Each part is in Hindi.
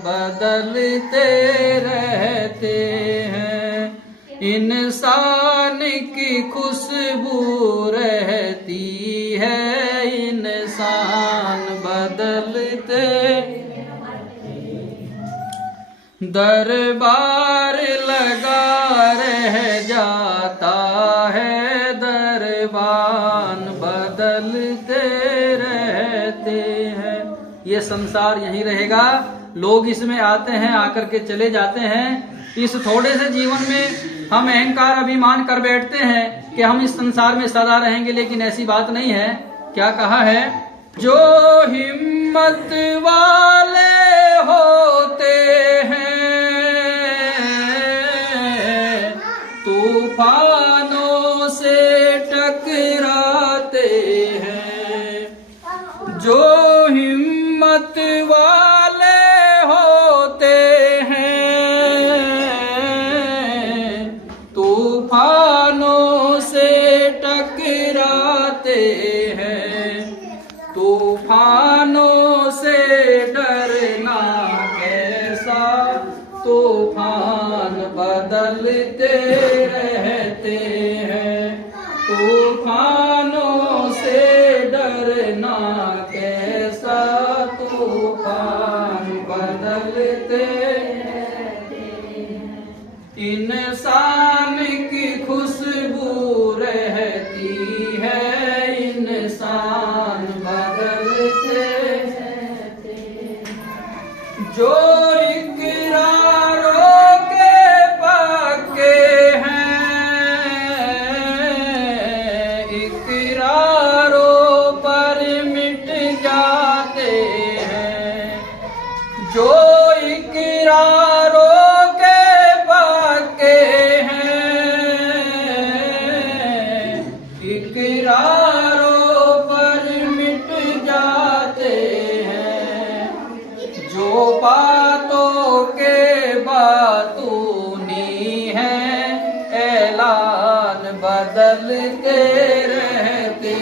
बदलते रहते हैं, इंसान की खुशबू रहती है, इंसान बदलते दरबार लगा रह जाता है, दरबान बदलते रहते हैं। ये संसार यहीं रहेगा, लोग इसमें आते हैं, आकर के चले जाते हैं। इस थोड़े से जीवन में हम अहंकार अभिमान कर बैठते हैं कि हम इस संसार में सदा रहेंगे, लेकिन ऐसी बात नहीं है। क्या कहा है? जो हिम्मत वाले होते हैं तूफानों से टकराते हैं, जो हिम्मत वाले होते हैं तूफानों से टकराते हैं, तूफानों से डरना कैसा, तूफान बदलते रहते हैं, तूफानों से डरना कैसा, तूफान बदलते रहते हैं। इंसान की खुशबू रहती है, इंसान बदलते रहते हैं। जो इकरारों के पक्के हैं, इकरारों पर मिट जाते हैं, जो इकरारों के पक्के हैं, इकरारों पर मिट जाते हैं, जो बातों के बातूनी हैं, ऐलान बदलते रहते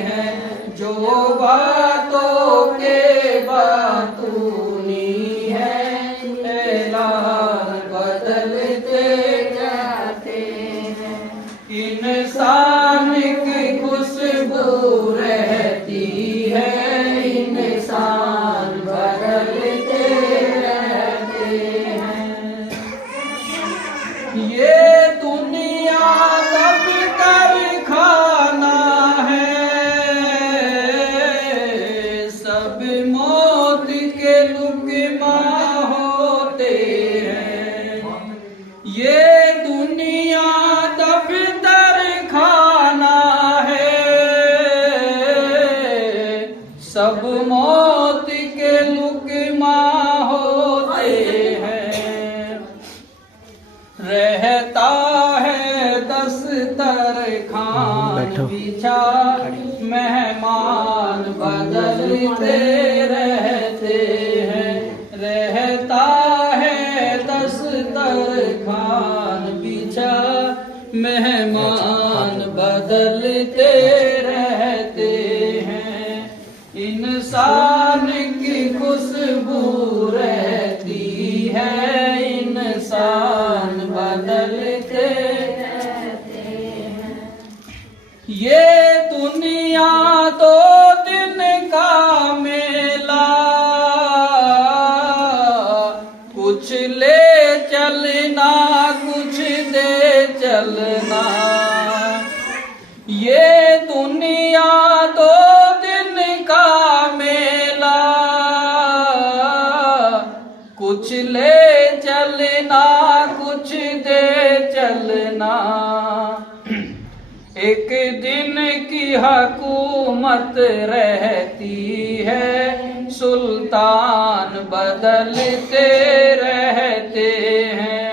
हैं, जो बातों के बातूनी हैं, ऐलान बदलते जाते हैं। इंसान की खुशबू रहती है, इंसान बदलते रहते हैं। ये दुनिया कब कर खाना है, सब मौत के लुकमा होते हैं। ये दुनिया दफ्तर खाना है, सब मौत के लुकमा होते हैं। रहता है दस्तरखान बिछा, मेहमान बदलते रहते हैं। रहता है दस्तरखान बिछा, मेहमान बदलते रहते हैं। इंसान की खुशबू रहती है, इंसान बदलते रहते हैं। ये दुनिया दो दिन का मेला, कुछ ले चलना कुछ दे चलना। ये दुनिया दो दिन का मेला, कुछ ले चलना कुछ दे चलना। एक दिन की हुकूमत रहती है, सुल्तान बदलते रहते हैं।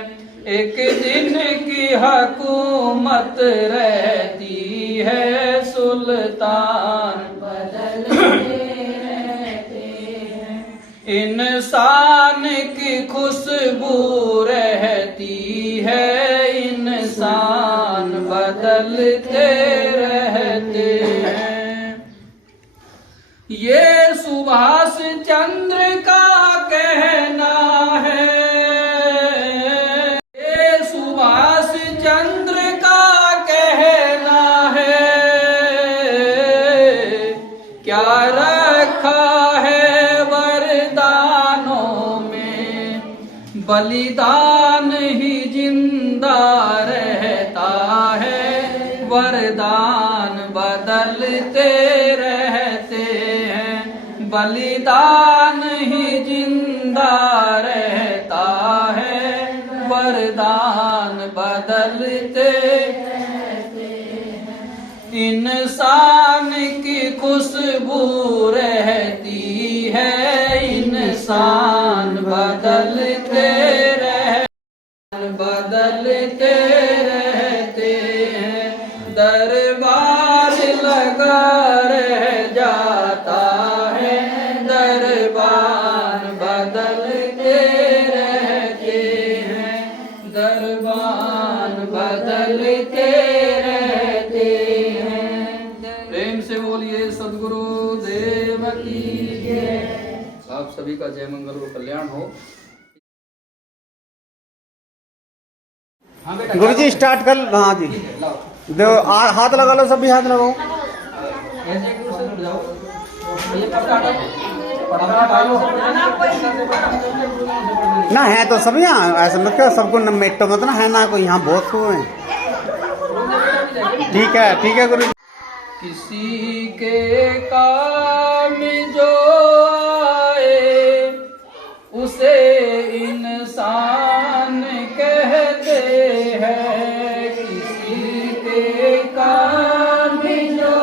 एक दिन की हुकूमत रहती है, सुल्तान बदलते रहते हैं। इंसान की खुशबू रहती है, इंसान बदलते रहते हैं। ये सुभाष चंद्र का कहना बलिदान ही जिंदा रहता है, वरदान बदलते रहते हैं। बलिदान ही जिंदा रहता है, वरदान बदलते रहते हैं। इंसान की खुशबू रहती है, इंसान बदलते बदलते रहते हैं। दरबार लगा रह जाता है, दरबार बदलते रहते हैं, दरबार बदलते रहते हैं। प्रेम से बोलिए सद्गुरु देव की जय। आप सभी का जय मंगल और कल्याण हो। गुरु जी स्टार्ट कर। हाँ जी, दो हाथ लगा लो, सभी हाथ लगाओ। ना है तो सब यहाँ, ऐसा मत करो सबको मेटो मत ना, है ना कोई यहाँ बहुत को है। ठीक है गुरु जी। किसी के काम जो आए उसे इंसान कहते हैं, किसी के काम जो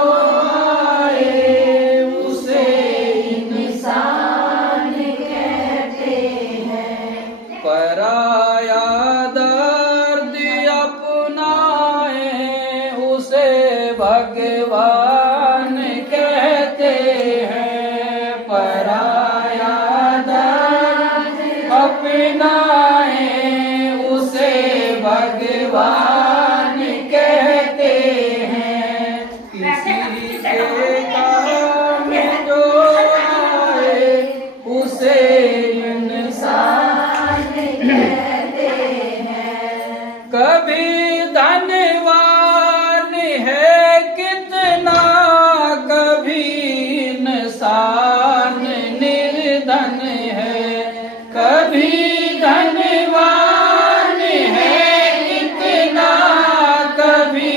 आए उसे इंसान कहते हैं। पराया दर्द अपनाए उसे भगवान कहते हैं। पराया दर्द अपनाए उसे भगवान कहते हैं। किसी के काम जो आए उसे इंसान कहते हैं। कभी धनवान है कितना, कभी इंसान निर्धन है। कभी धनवान है कितना, कभी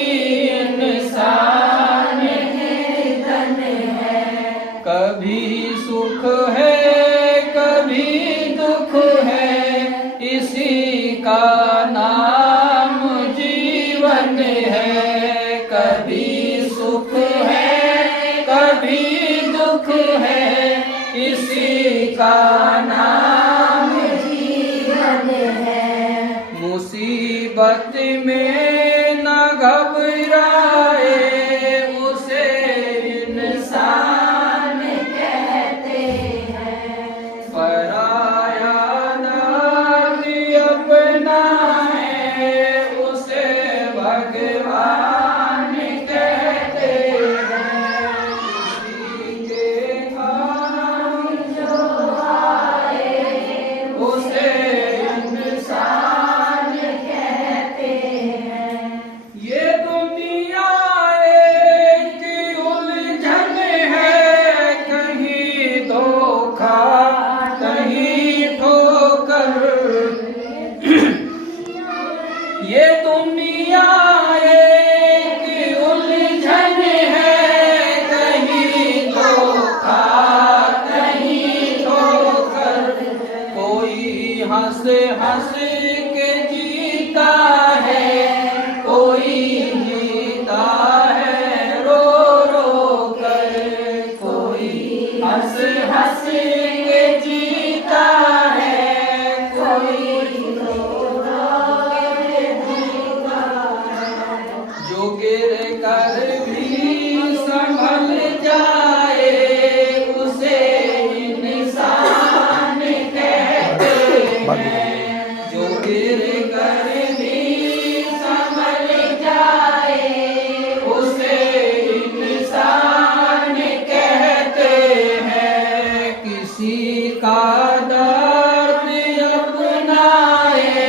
इंसान निर्धन है। कभी सुख है कभी दुख है, इसी का नाम जीवन है। कभी सुख है कभी दुख है, इसी का नाम जीवन है। मुसीबत में न घबराए उसे इंसान कहते हैं। पराया दर्द अपनाए उसे भगवान कहते हैं। किसी के काम जो आए उसे इंसान कहते हैं। ये दुनिया एक उलझन है, कहीं धोखा कहीं ठोकर। ये दुनिया एक उलझन है, कहीं धोखा कहीं ठोकर। कोई हंस हंस के जीता है, कोई जीता है रो रो कर। कोई हंस हंस के जीता है, कोई रो रो के जीता है। जो गिर कर भी संभल जाए उसे इंसान कहते हैं। जो गिर कर भी संभल जाए उसे इंसान कहते हैं। किसी का दर्द अपनाए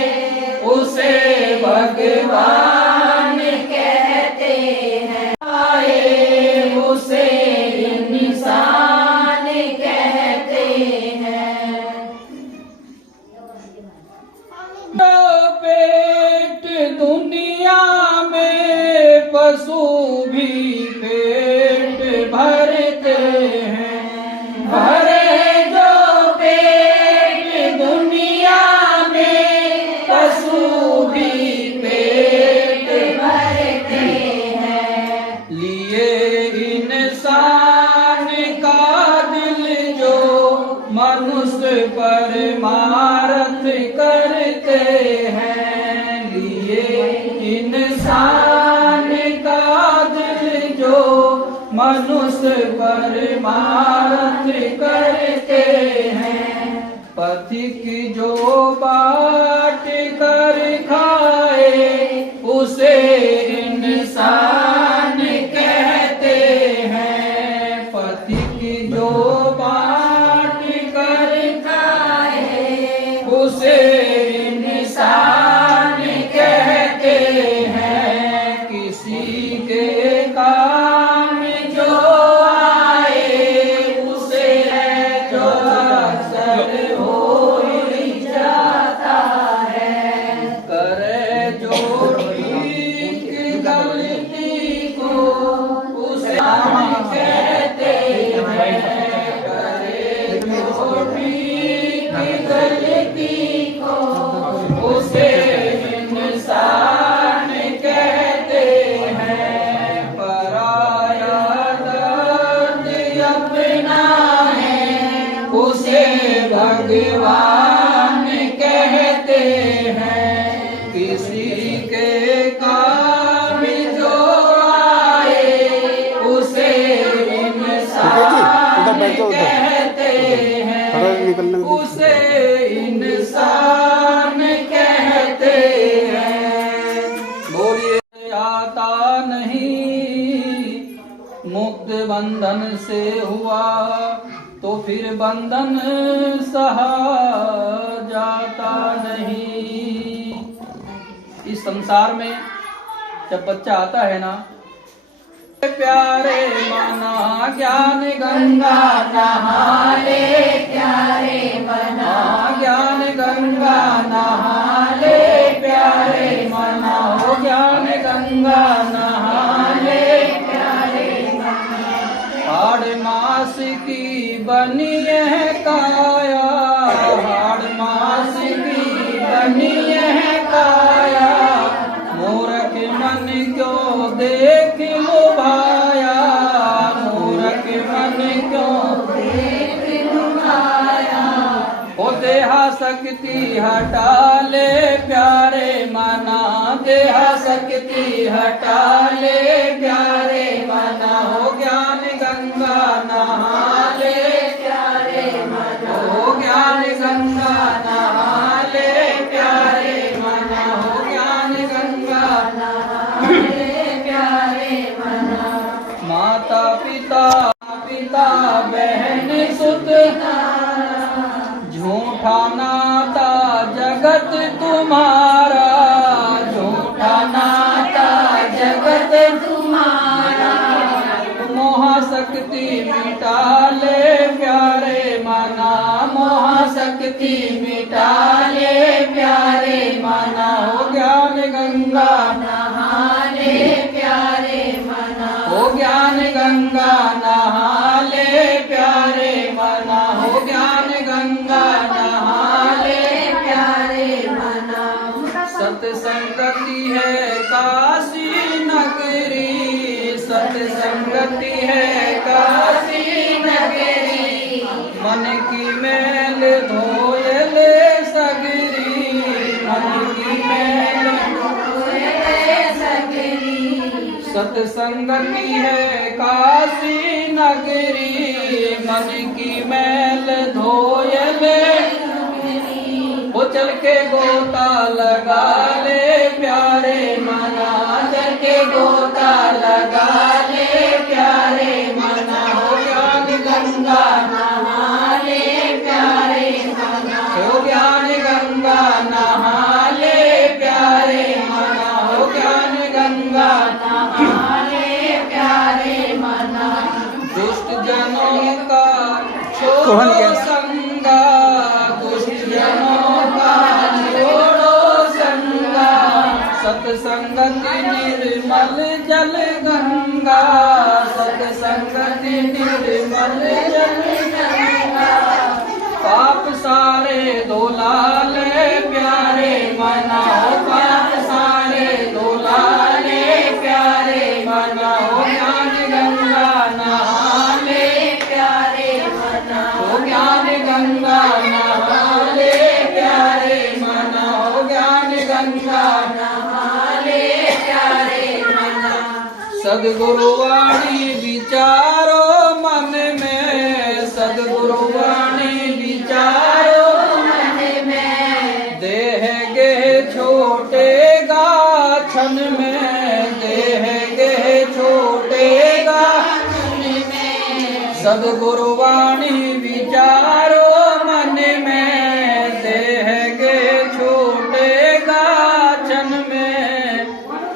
उसे भगवान कहते हैं। आए उसे इंसान कहते हैं। पशु भी पेट भरते हैं। भरे जो पेट दुनिया में, पशु भी पेट भरते हैं। लिए इंसान का दिल जो मनुष्य परमार्थ करते हैं। लिए इंसान का दिल जो मनुष्य परमार्थ करते हैं। पथिक जो बाट कर खाए उसे इंसान कहते हैं। पथिक जो बाट कर खाए उसे इंसान कहते हैं। किसी के काम जो आए उसे जो अक्सर हो ही जाता है। करे जो ठीक गलती को उसे कहते हैं। करे जो ठीक गलती को उसे इंसान कहते हैं। पराया दर्द अपना है उसे भगवान कहते हैं। किसी के काम जो आए उसे इंसान कहते हैं। उसे इंसान कहते हैं। बोलिए आता नहीं मुक्त बंधन से हुआ तो फिर बंधन सहा जाता नहीं। इस संसार में जब बच्चा आता है ना, प्यारे मना ज्ञान गंगा नहा ले। प्यारे मना ज्ञान गंगा नहा ले। प्यारे मना हो ज्ञान गंगा नहा ले। प्यारे मना हाड़ मास की बनी है काया। हाड़ मास की बनी है काया। मूर्ख मन क्यों देख लुभाया। मूर्ख मन क्यों देख लुभाया। ओ देहा शक्ति हटा ले प्यारे मना। देहा शक्ति हटा ले प्यारे मना। हो ज्ञान गंगा नहा ले। प्यारे मना हो ज्ञान गंगा नहा ले। प्यारे मना हो ज्ञान गंगा नहा ले। प्यारे मना माता पिता पिता बहन सुत झूठा नाता जगत तुम्हारा। झूठा नाता जगत तुम्हारा। मोहशक्ति मिटा ले प्यारे मना। मोहशक्ति मिटा ले प्यारे मना। हो ज्ञान गंगा नहा ले। प्यारे मना हो ज्ञान गंगा नहा ले। प्यारे मना हो ज्ञान गंगा नहा ले। प्यारे मना सत्संगति है काशी नगरी। सत्संगति है काशी नगरी। मन की मैल धोए ले सगरी। मन की मैल धोए ले सगरी। सत्संगति है काशी नगरी। मन की मैल धोए ले। वो चल के गोता लगा ले प्यारे मना। चल के गोता लगा ले प्यारे मना। हो ज्ञान गंगा नहा ले प्यारे मना। हो ज्ञान गंगा नहा ले प्यारे मना। हो ज्ञान गंगा नहा ले प्यारे मना। दुष्ट जनों का छोड़ो संगा। दुष्ट जनों का छोड़ो संगा। सत्संगति निर्मल जल गंगा, सत्संगति निर्मल जल गंगा। पाप सारे धोला ले प्यारे मनाओ, पाप सारे धोला ले प्यारे मनाओ। ज्ञान गंगा नहा ले प्यारे मनाओ, ज्ञान गंगा नहा ले प्यारे मनाओ, ज्ञान गंगा नहा ले प्यारे मनाओ। सद्गुरु वाणी विचारो मन में, सद्गुरु वाणी विचारो मन में। देह गेह छोटेगा क्षण में, देह गेह छोटेगा क्षण में। सद्गुरु वाणी विचारो मन में, देह गेह छोटेगा क्षण में।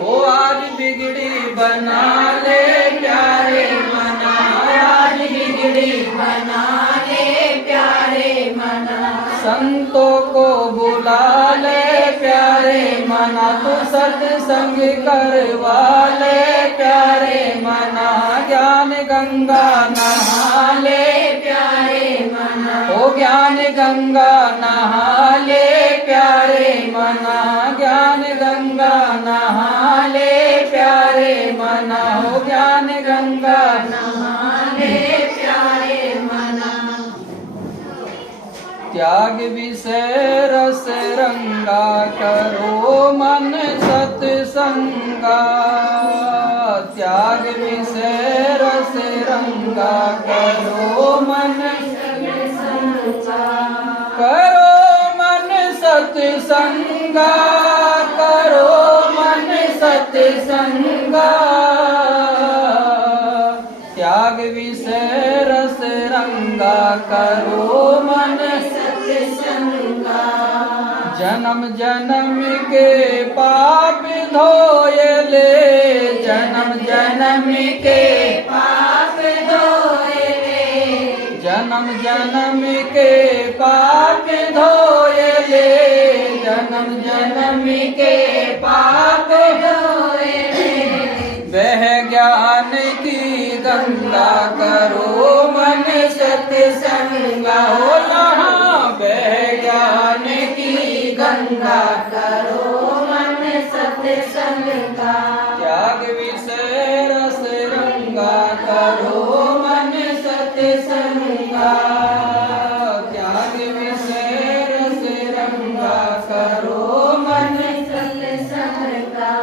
ओ आज बिगड़ी बना ले प्यारे मना, आज बिगड़ी बना ले प्यारे मना। संतों को बुला ले प्यारे मना, तू सत्संग करवा ले प्यारे मना। ज्ञान गंगा नहा ले प्यारे मना, ओ ज्ञान गंगा नहा ले प्यारे मना, ज्ञान गंगा नहा ले प्यारे मना, ओ ज्ञान गंगा नहा ले प्यारे मना। त्याग विषय रस रंगा करो मन सत्संगा, त्याग विषय रस रंगा करो मन सत्संगा, करो मन सत्संगा, करो मन सत्संगा। त्याग विषय रस रंगा करो मन सत्संगा। जन्म जन्म के पाप धोए ले, जन्म जन्म के पाप धोए ले, जन्म जन्म के पाप धोए ले, जन्म जन्म के पाप धोए ले। वह ज्ञान की गंगा करो मन सत्संगा, हो नहा वह ज्ञान की गंगा करो मन सत्संगा। त्याग विषय रस रंगा करो मन सत्संगा, त्याग विषय रस रंगा करो मन सत्संगा।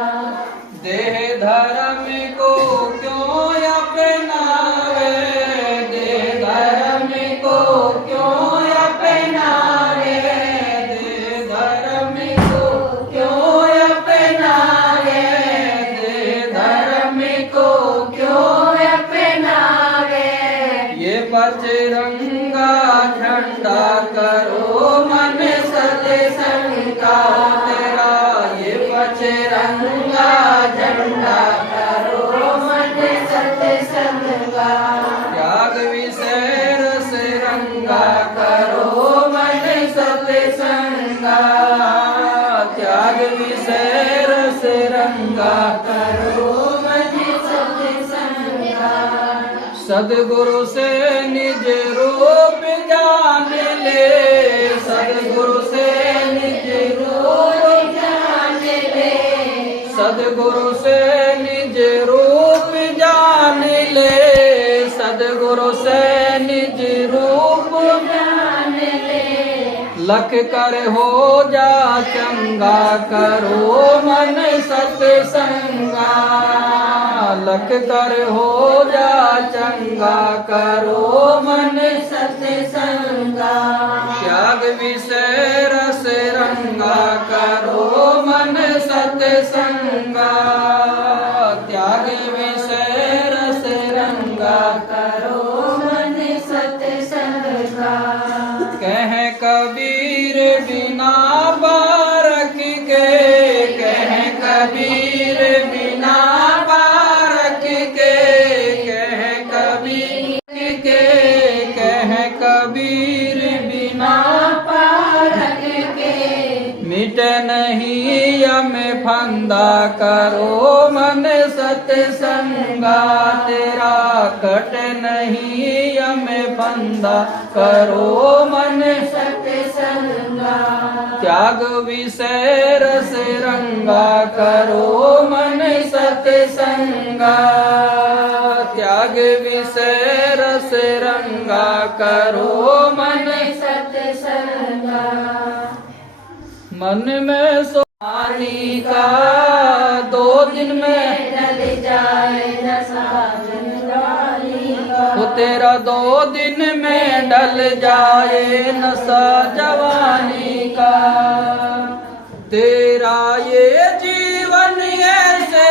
देह धर्म को क्यों अपनावे, देह धर्म को क्यों अपनावे, देह धर्म को क्यों अपनावे, देह धर्म को क्यों अपनावे। ये बजरंगा झंडा करो मन सत्संगा तेरा, ये बजरंगा झंडा करो मन सत्संगा। त्याग विषय रस रंगा करो मन सत्संगा, त्याग विषय रस रंगा करो मन सत्संगा। सद्गुरु से निज रूप जान ले, सद्गुरु से निज रूप जान ले, सद्गुरु से निज रूप जान ले, सद्गुरु से निज रूप जान ले। लख कर हो जा चंगा करो मन सत्संगा, लख कर हो जा चंगा करो मन सत्संगा। त्याग विषय रस रंगा करो मन सत्संगा, त्याग विषय रस रंगा करो मन सत्संगा। कह कबीर बिना बारक के, कह कबीर बिना बारक के, कह कबीर के, कह कबीर बिना बारक के। मिट नहीं या यम फंदा करो मन सत्संगा तेरा कट नहीं यम फंदा करो मन सत्संगा त्याग विषय रस रंगा करो मन सत्संगा त्याग विषय रस रंगा करो मन सत्संगा मन में सोनी का 2 दिन में ढल जाए नशा जवानी का वो तेरा 2 दिन में ढल जाए नशा जवानी का तेरा ये जीवन ऐसे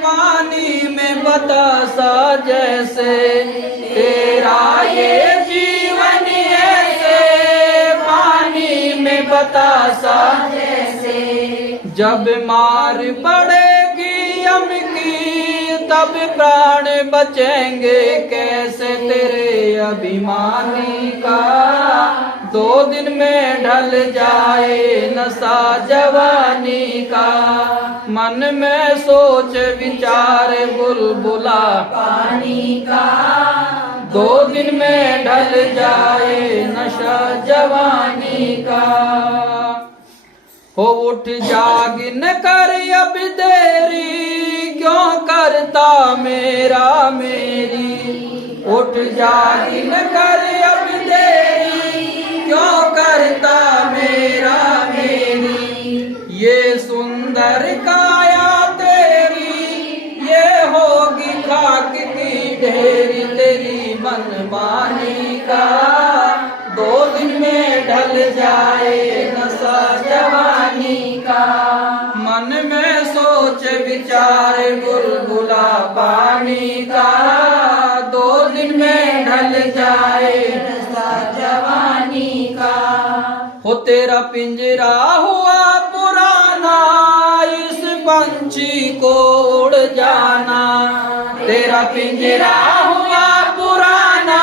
पानी में बतासा जैसे तेरा ये जीवन ऐसे पानी में बतासा जैसे जब मार पड़ेगी यम की तब प्राण बचेंगे कैसे तेरे अभिमानी का 2 दिन में ढल जाए नशा जवानी का मन में सोच विचार बुलबुला पानी का 2 दिन में ढल जाए नशा जवानी का हो उठ जाग न कर अब देरी क्यों करता मेरा मेरी उठ जाग न कर अब देरी क्यों करता मेरा मेरी ये सुंदर काया तेरी ये होगी खाक की ढेरी तेरी मनमानी का 2 दिन में ढल जाए नशा जवानी का मन में सोच विचार बुलबुला पानी का 2 दिन में ढल जाए नशा जवानी का हो तेरा पिंजरा हुआ पुराना इस पंछी को उड़ जाना तेरा पिंजरा हुआ पुराना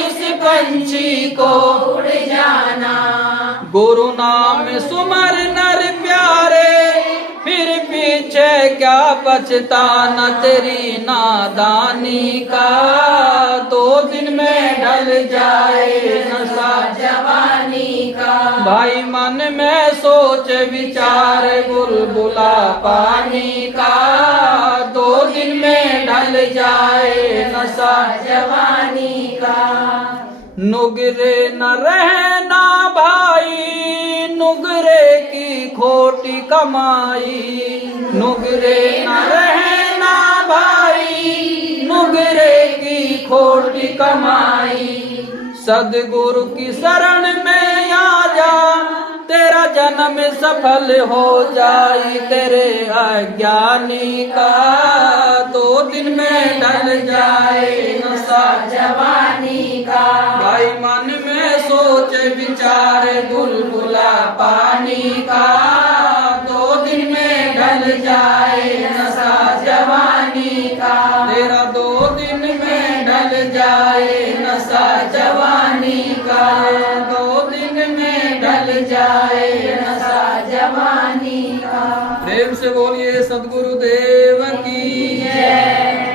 इस पंछी को उड़ जाना गुरु नाम सुमर नर प्यारे फिर पीछे क्या पछताना तेरी नादानी का 2 दिन में ढल जाए नशा जवानी का भाई मन में सोच विचार बुलबुला पानी का 2 दिन में ढल जाए नशा जवानी का नुगरे न रहना भाई नुगरे की खोटी कमाई नुगरे न रहना भाई नुगरे की खोटी कमाई सदगुरु की शरण में आ जा तेरा जन्म सफल हो जाए तेरे अज्ञानी का 2 दिन में ढल जाए नशा जवानी का भाई मन में सोच विचार बुलबुला पानी का 2 दिन में ढल जाए नशा जवानी का तेरा 2 दिन में ढल जाए नशा जवानी का 2 दिन में ढल जाए नशा जवानी का प्रेम से बोलिए सद्गुरु देव की जय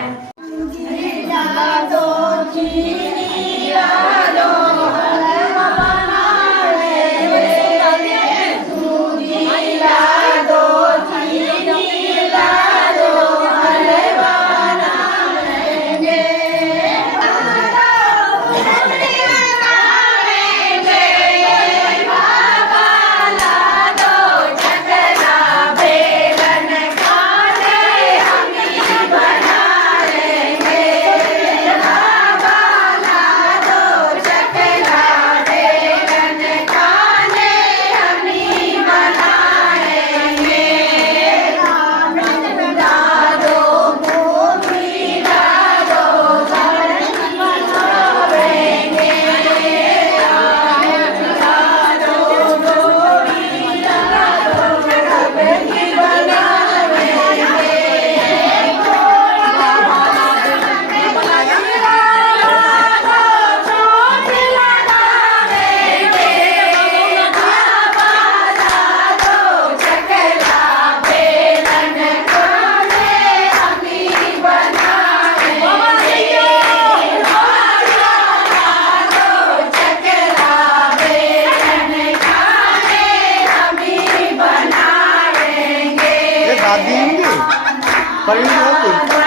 परिणीति होती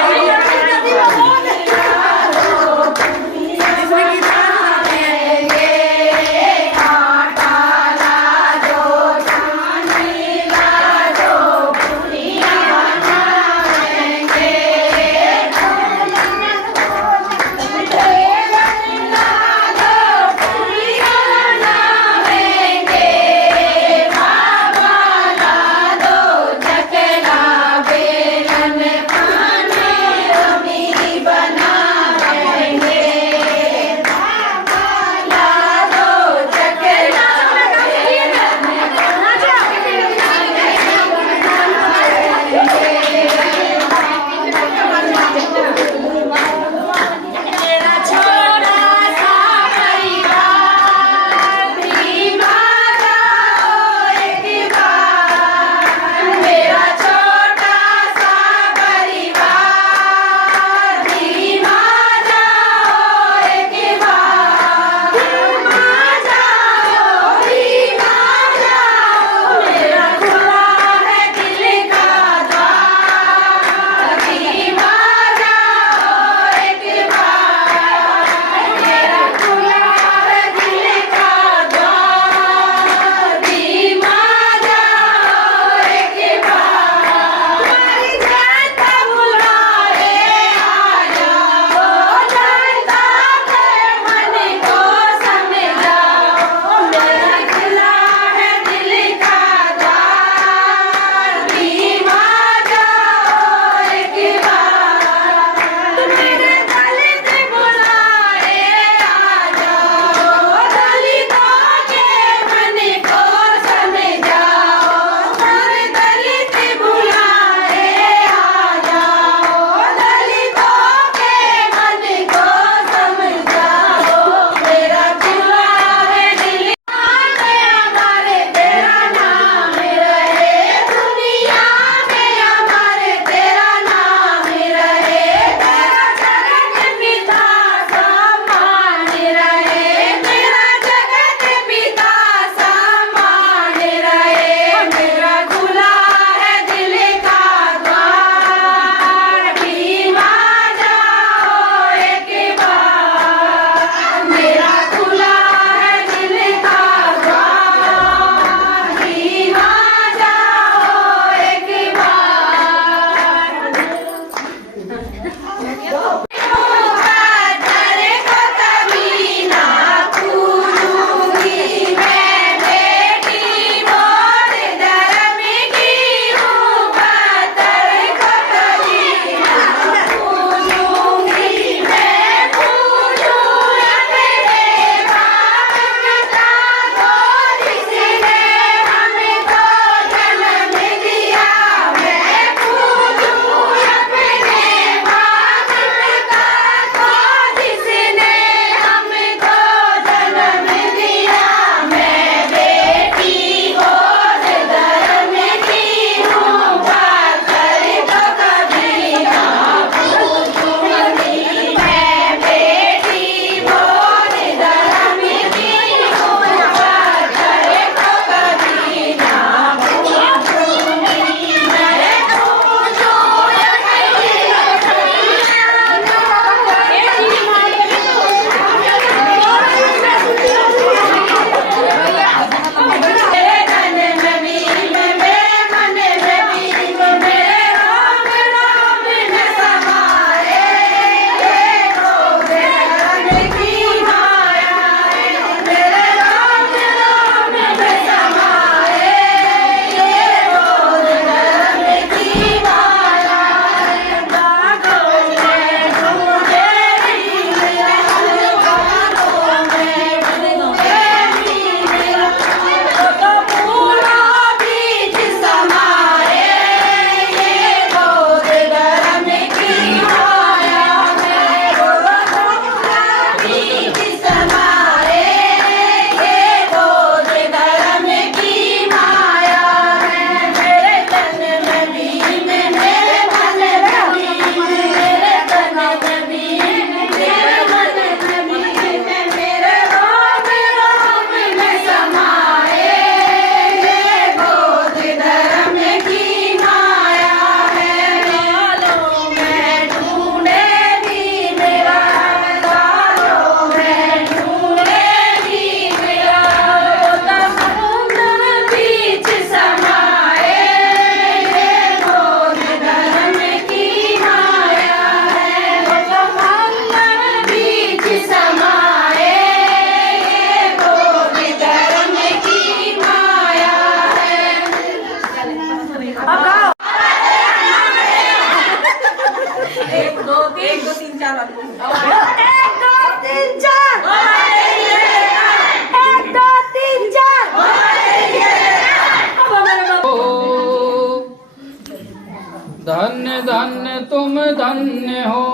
तुम धन्य हो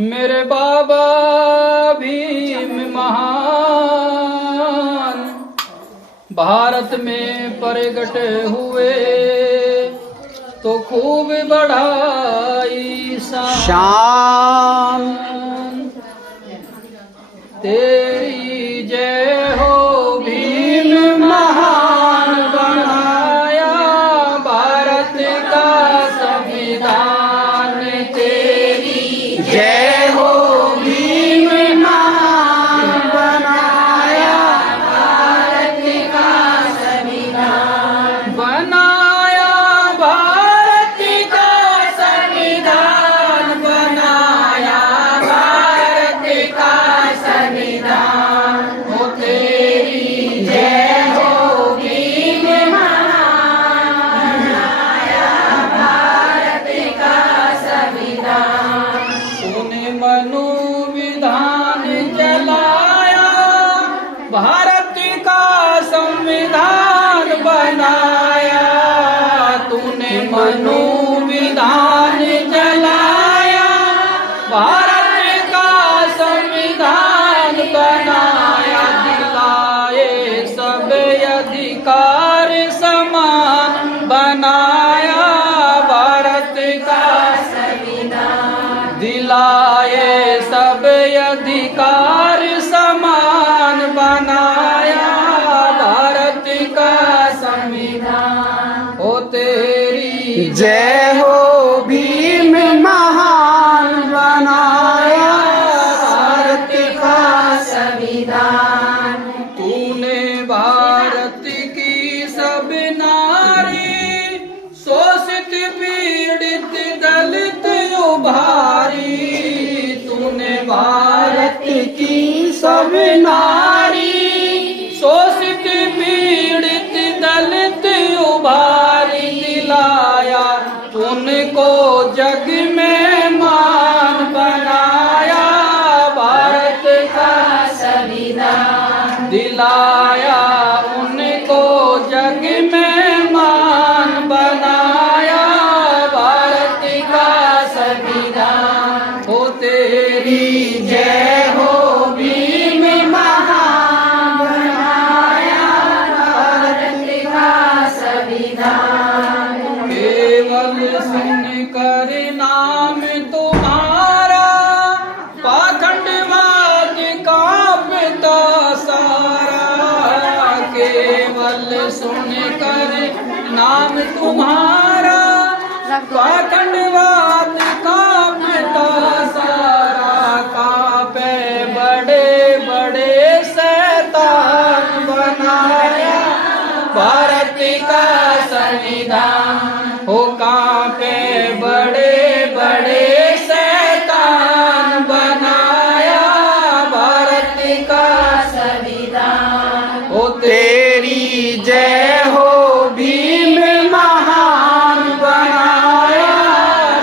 मेरे बाबा भीम महान। भारत में प्रगट हुए तो खूब बढ़ाई शान। तेरी जय हो भीम महान, बनाया भारत का संविधान। तेरी जय हो भीम महान, बनाया भारत का संविधान, बनाया भारत का संविधान, बनाया भारत का संविधान। हो तेरी जय हो भीम महान, बनाया भारत का संविधान। तूने मनु विधान जलाया, भारत का संविधान बनाया। तूने मनु विधान जलाया, भारत का संविधान बनाया। दिलाए सब अधिकार समान, बनाया भारत का संविधान। दिलाए सब अधिकार समान, बनाया भारत का संविधान। हो तेरी जय हो भीम महान, बनाया भारत का संविधान। तूने भारत की सब नारी, शोषित पीड़ित दलित उभारी। तूने भारत की सब नारी, शोषित पीड़ित दलित उभारी। दिलाया उनको जग में मान, बनाया भारत का संविधान। दिलाया उनको जग में मान, बनाया भारत का संविधान। हो तेरी जय हो भीम महान, बनाया भारत का संविधान। केवल सुनकर नाम तुम्हारा, पाखंडवाद कांपता सारा। केवल सुनकर नाम तुम्हारा, पाखंडवाद कांपता सारा। कांपे बड़े बड़े शैतान, बनाया भारत का संविधान। हो कांपे बड़े बड़े शैतान, बनाया भारत का संविधान। हो तेरी जय हो भीम महान, बनाया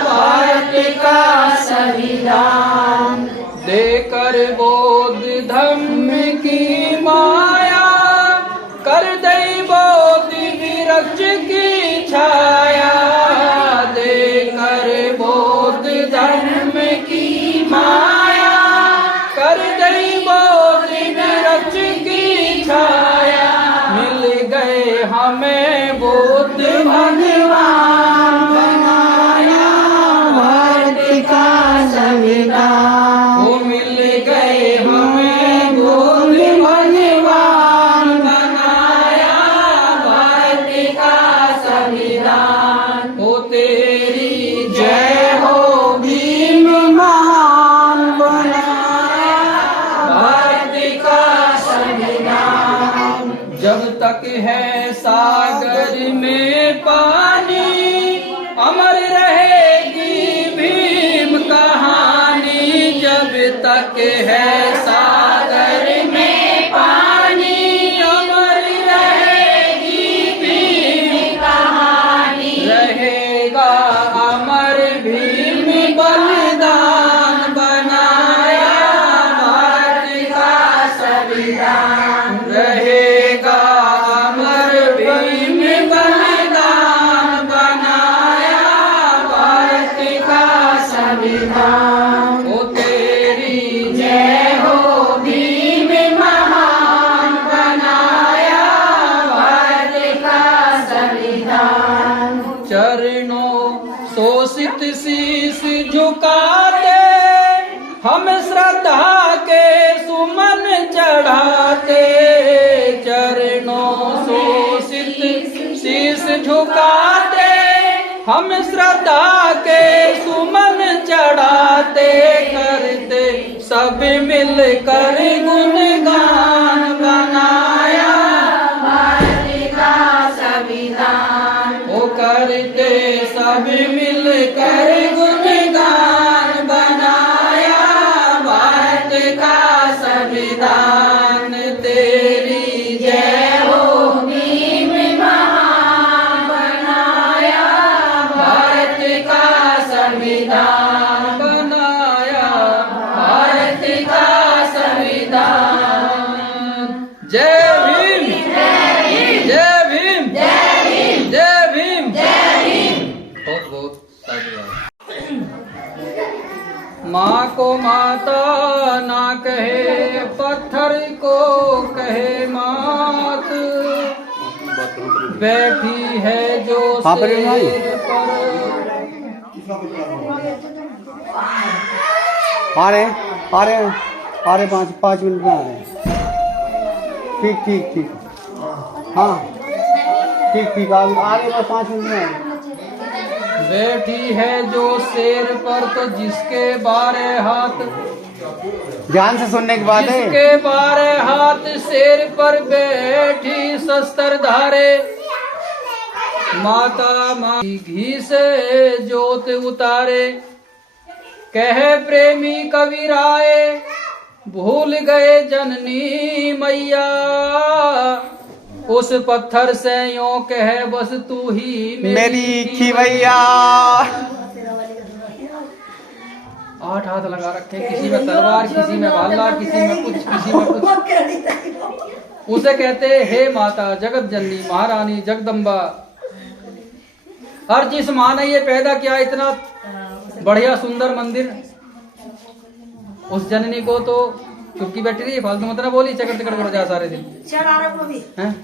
भारत का संविधान। देकर बोध धम्म की माया, कर दई बोध वृक्ष की छाया। देकर बोध धर्म की माया, कर दई बोध वृक्ष की छाया। मिल गए हमें बुद्ध भगवान, बनाया भारत का संविधान। वो मिल गए हमें बुद्ध भगवान, बनाया भारत का संविधान। हो तेरी जय हो भीम महान, बनाया भारत का संविधान। जब तक है सागर में पानी, अमर रहेगी भीम कहानी। जब तक है सागर में पानी, अमर रहेगी भीम कहानी। रहेगा अमर भीम बलिदान, बनाया भारत का संविधान। रहेगा अमर भीम बलिदान, बनाया भारत का शीश झुकाते, हम श्रद्धा के सुमन चढ़ाते, चरणों शोषित शीश झुकाते, हम श्रद्धा के सुमन चढ़ाते, करते सब मिलकर गुणगान बनाया भारत का संविधान। वो करते सब मिलकर गुणगान बनाया भारत का संविधान। तेरी जय हो भीम महान बनाया भारत का संविधान, बनाया भारत का संविधान। जय भीम, जय भीम, जय भीम, जय भीम, जय भीम। बहुत बहुत साधुवाद। माँ को माता ना कहे, पत्थर को कहे मात, बैठी है जो सिर पर। आ रहे 5 मिनट में आ रहे हैं। ठीक हाँ ठीक आ रहे बस 5 मिनट में आ रहे। बैठी है जो शेर पर, तो जिसके बारे हाथ, ध्यान से सुनने की बात है, जिसके बारे हाथ शेर पर बैठी शस्त्र धारे, माता माँ घी से जोत उतारे, कहे प्रेमी कवि राय भूल गए जननी मैया, उस पत्थर से यूं कहे बस तू ही मेरी खिवैया। 8 हाथ लगा रखे, किसी में तलवार, किसी में भाला, किसी में कुछ, किसी में कुछ। उसे कहते हे माता जगत जननी महारानी जगदम्बा। हर जिस माँ ने ये पैदा किया इतना बढ़िया सुंदर मंदिर, उस जननी को तो चुपकी बैठी रही, फालतू मत ना बोली, चकर चकर कर जा सारे दिन। हैं?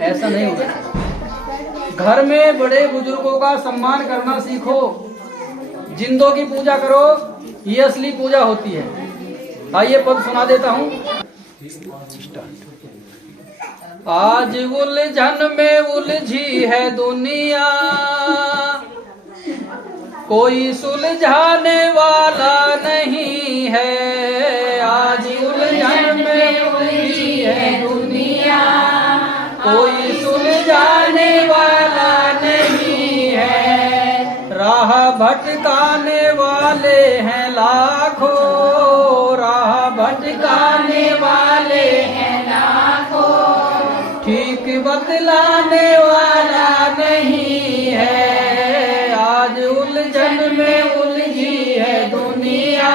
ऐसा नहीं होगा। घर में बड़े बुजुर्गों का सम्मान करना सीखो, जिंदों की पूजा करो, ये असली पूजा होती है। आइए पद सुना देता हूँ। आज उलझन में उलझी है दुनिया, कोई सुलझाने वाला नहीं है। आज उलझन में उलझी है दुनिया, कोई सुलझाने वाला नहीं है। राह भटकाने वाले हैं लाखों, राह भटकाने वाले हैं लाखों, ठीक बतलाने वाला नहीं है। आज उलझन में उलझी है दुनिया,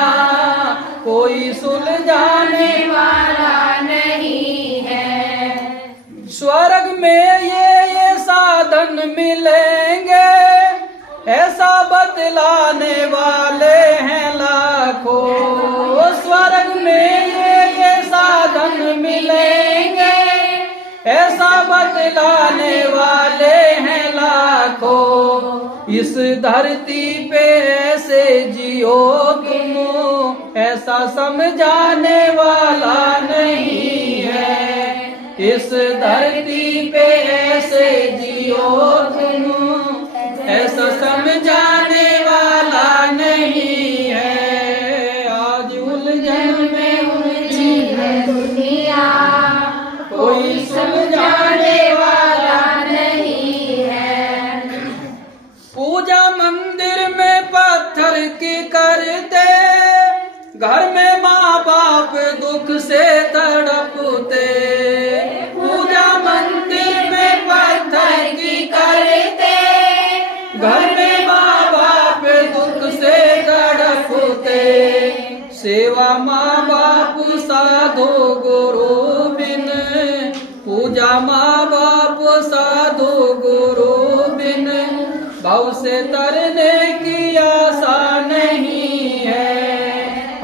कोई सुलझाने वाला नहीं है। स्वर्ग में ये साधन मिलेंगे, ऐसा बतलाने वाले हैं लाखों। स्वर्ग में ये साधन मिलेंगे, ऐसा बतलाने वाले हैं लाखों। इस धरती पे ऐसे जियो तुम, ऐसा समझाने वाला नहीं है। इस धरती पे ऐसे जियो तुम, ऐसा समझाने वाला नहीं है। आज उलझन में उलझी है दुनिया, कोई समझाने वाला नहीं है। पूजा मंदिर में पत्थर की करते, घर में माँ बाप दुख से तड़पते। पूजा मंदिर में पत्थर की करते, घर में माँ बाप दुख से तड़पते। सेवा माँ बाप साधु गुरु बिन, पूजा माँ बाप साधु गुरु बिन, भव से तरने की आशा नहीं है।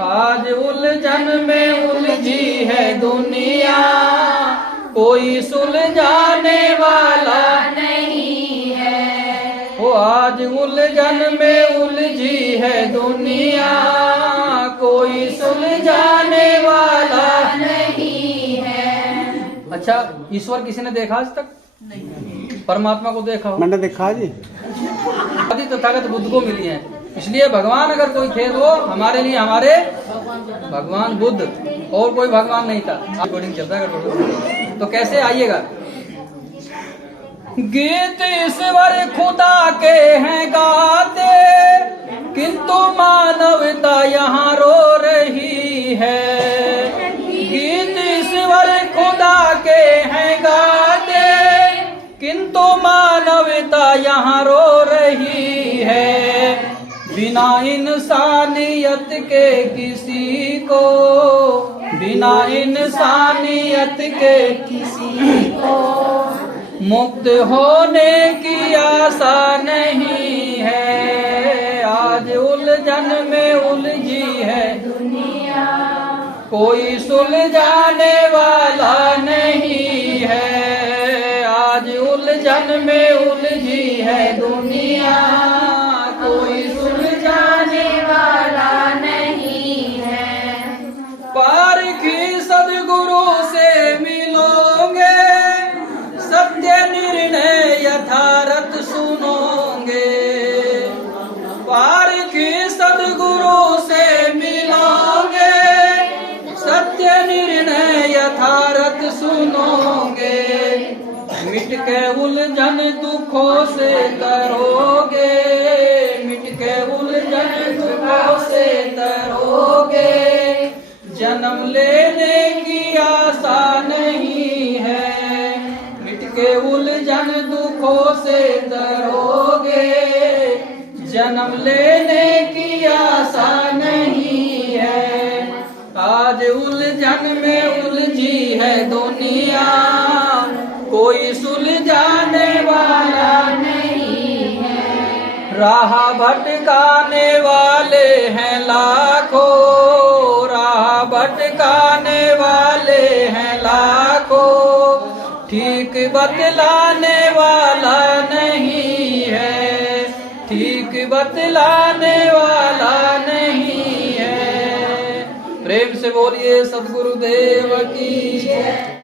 आज उलझन में उलझी है दुनिया, कोई सुलझाने वाला नहीं है। वो आज आज उलझन में उलझी है दुनिया, कोई सुलझाने वाला नहीं है। अच्छा, ईश्वर किसी ने देखा आज तक? नहीं। परमात्मा को देखा हो? मैंने देखा जी। आदि तथागत बुद्ध को मिली है, इसलिए भगवान अगर कोई थे तो हमारे लिए हमारे भगवान बुद्ध, और कोई भगवान नहीं था। रिकॉर्डिंग चल रहा है तो कैसे आइएगा। गीत ईश्वर खुदा के हैं गाते, किंतु मानवता यहाँ रो रही है। गीत ईश्वर खुदा के हैं गाते, किंतु मानवता यहाँ रो रही है। बिना इंसानियत के किसी को, बिना इंसानियत के किसी को मुक्त होने की आशा नहीं है। आज उलझन में उलझी है दुनिया, कोई सुलझाने वाला नहीं है। आज उलझन में उलझी है दुनिया, कोई सुलझाने वाला नहीं है। पारखी सद्गुरु से मिलोगे, सत्य निर्णय यथार्थ सुनोगे। पारखी सद्गुरु से मिलोगे, सत्य निर्णय यथार्थ सुनोगे। मिट के उलझन दुखों से तरोगे, मिट के उलझन दुखों से तरोगे। जन्म लेने की आशा नहीं है, के उलझन दुखों से तरोगे। जन्म लेने की आशा नहीं है। आज उलझन में उलझी है दुनिया, कोई सुलझाने वाला नहीं है। राह भटकाने वाले हैं लाखों, राह भटकाने वाले हैं लाखों, ठीक बतलाने वाला नहीं है, ठीक बतलाने वाला नहीं है। प्रेम से बोलिए सद्गुरुदेव की जय।